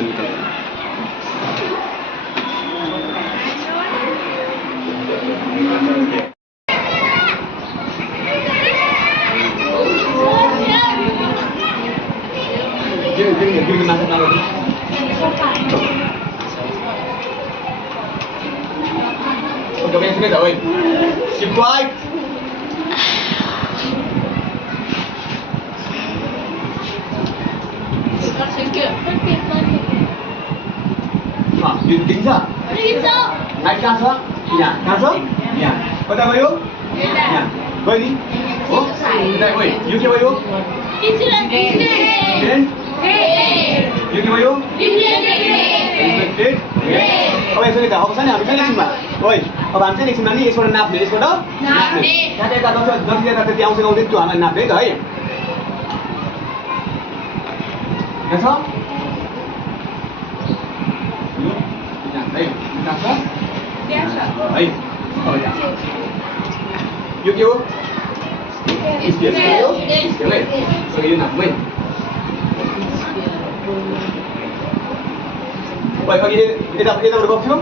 Answer निकाल्छ Give me Okay, sige rồi. Keep quiet. Tính chưa? Anh ca xuống. Nhà, ca xuống. Nhà. Có ta bao Nhà. Quay đi. Ủa? Đây ơi, you kia bao nhiêu? Đến. You kia bao nhiêu? Đến. Oke, sudah kau sana habis ni semua. Oi, अब हामी चाहिँ एकछिनमा नि यसबाट नाप्ने यसबाट नाप्ने त्यहाँ यता जति यता त्यति आउँछ गाउँदै त्यो हामी नाप्ने त है यहाँ छ है यो के हो यो नाप्नु है अघि यताबाट गएको थियो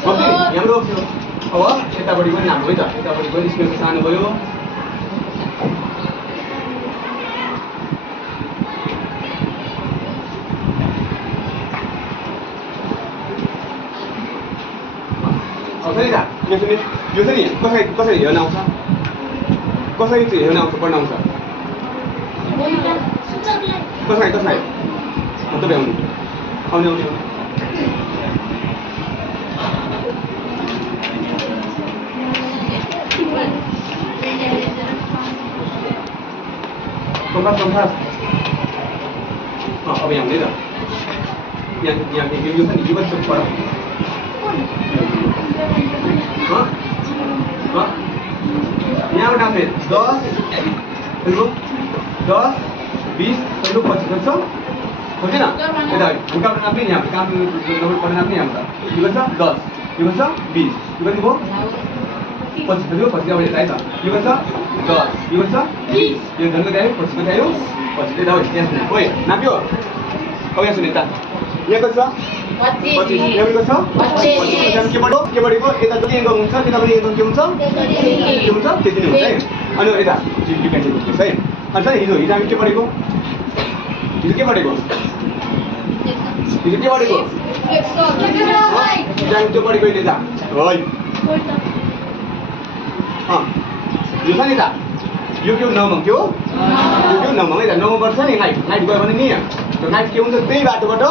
यहाँबाट गएको थियो अब यतापट्टि पनि हाम्रो है त यतापट्टि पनि स्पेस सानो भयो अब छ नि त यो चाहिँ नि कसरी हेर्न आउँछ कसरी चाहिँ हेर्न आउँछ पढ्न आउँछ कसलाई तपाईँ आउनु आउने Kompas. Apa yang ini dah? Yang itu kan juga sekolah. Yang mana ni? 10, 20, 25, betul? Betul tak? Betul. Bukan pernah ni yang, bukan pernah ni yang tak. Juga 10, juga 20, juga 25, पछि अब यता है त यो गर्छ 10 यो गर्छ 20 यो ढङ्ग गयो पछि गयो पछि त्यता हो त्यहाँ ओइ नाप्यो अब यहाँ सुन त यहाँ गर्छ 25 यहाँ गर्छ 25 के बढेको यता जति एङ्गल हुन्छ त्यता पनि एङ्गल के हुन्छ त्यति नै हुन्छ है अनि यता यु क्यान टेक दिस है अनि सर हिजो हामी के बढेको हिजो के बढेको त्यो बढेको अहिले त है यो छ नि त यो के नमङ्थ्यो यो के नमङ्गै त नमङ्ग छ नि लाइट गयो भने नि त्यो लाइट के हुन्छ त्यही बाटोबाट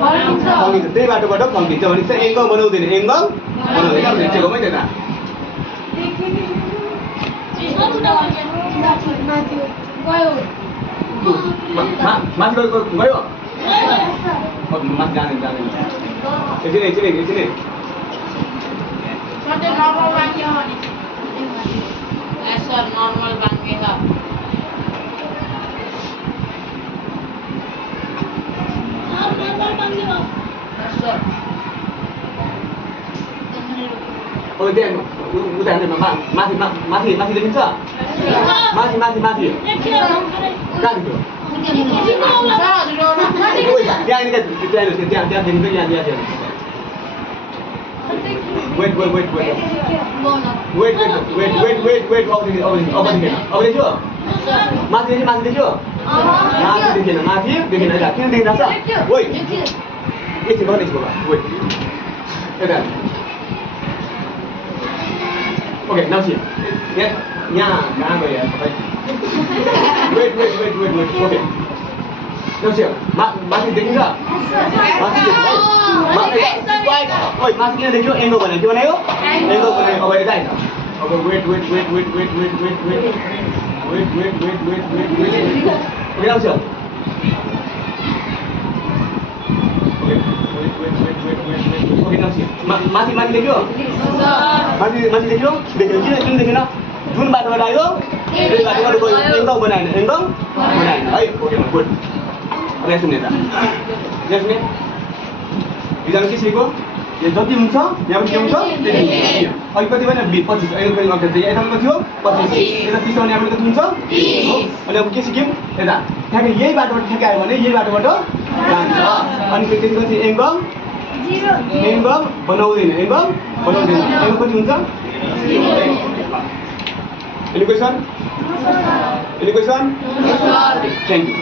फङ्किन्छ त्यही बाटोबाट फङ्किन्छ भने चाहिँ एङ्गल बनाउँदैन क्या चेकोमै त्यता माथि गयो माथि जाने एकछिन ऐसा नॉर्मल बनेगा Oh dia, udah masih देखिन्छ माथि कहाँ दियो त्यहाँ देखिन्छ यहाँ Wait. Over देखियो माथि देखियो माथि देखिन है किन देखिन छ ओइ एकछिन गर्नु यसको वेट यता ओके नाउ सी यहाँ कहाँ गयो यार वेट ओके नाउ सी माथि देखिन्छ ओइ माथि किन देखियो एङ्गल बनायो के बनायो एङ्गल बनायो अब यता आइज अब wait okay now see okay now see माथि देखियो माथि देखियो किन देखेन जुन बाटोबाट आयो त्यही बाटोबाट गयो एङ्गल बनाएन है ओके गुड अब यहाँ सुन्ने त यहाँ सुन्ने हिजो के सिकेको यो जति हुन्छ यहाँ पनि के हुन्छ त्यति अघि कति भएन 25 अहिले पनि अगाडि यता कति थियो 25 यता 30 भने यहाँ पनि कति हुन्छ 20 हो अनि अब के सिक्यौँ यता ठ्याक्कै यही बाटोबाट ठ्याक्कै आयो भने यही बाटोबाट जान्छ अनि त्यसपछि एङ्गल बनाउँदैन एङ्गल कति हुन्छ एनी क्वेसन थ्याङ्क यू